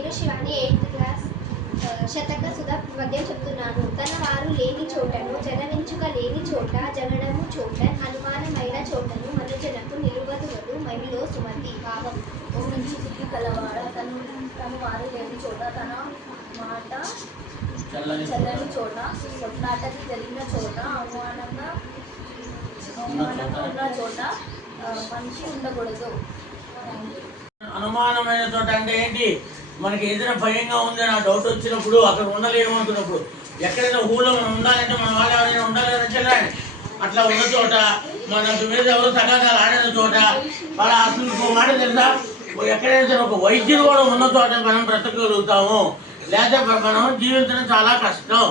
నేను Shivani 8th class శతక సుధా పద్యం చెప్తున్నాను. తన వారు లేని చోటను జనవించుక లేని చోట జగడము చోట అనుమానమైన చోటను మనుజనకు నిలువదువదు మహిళలో సుమతి. భావం: ఓ మంచి బుద్ధి కలవాడ, తను వారు లేని చోట, తన మాట చల్లని చోట, కొట్లాటకి జరిగిన చోట, అవమానంగా ఉన్న చోట మనిషి ఉండకూడదు. అనుమానమైన చోట అంటే ఏంటి? మనకి ఏదైనా భయంగా ఉంది నా డౌట్ వచ్చినప్పుడు, అక్కడ ఉండలేము అనుకున్నప్పుడు, ఎక్కడైనా ఊళ్ళో మనం ఉండాలంటే మన వాళ్ళు ఎవరైనా ఉండాలని చెల్లండి. అట్లా ఉన్న చోట, మన మీద ఎవరు తగాదాలు ఆడిన చోట, వాళ్ళ అసలు మాట తెలుసా, ఎక్కడైనా సరే ఒక వైద్యులు కూడా ఉన్న చోట మనం బ్రతకగలుగుతాము, లేకపోతే మనం జీవించడం చాలా కష్టం.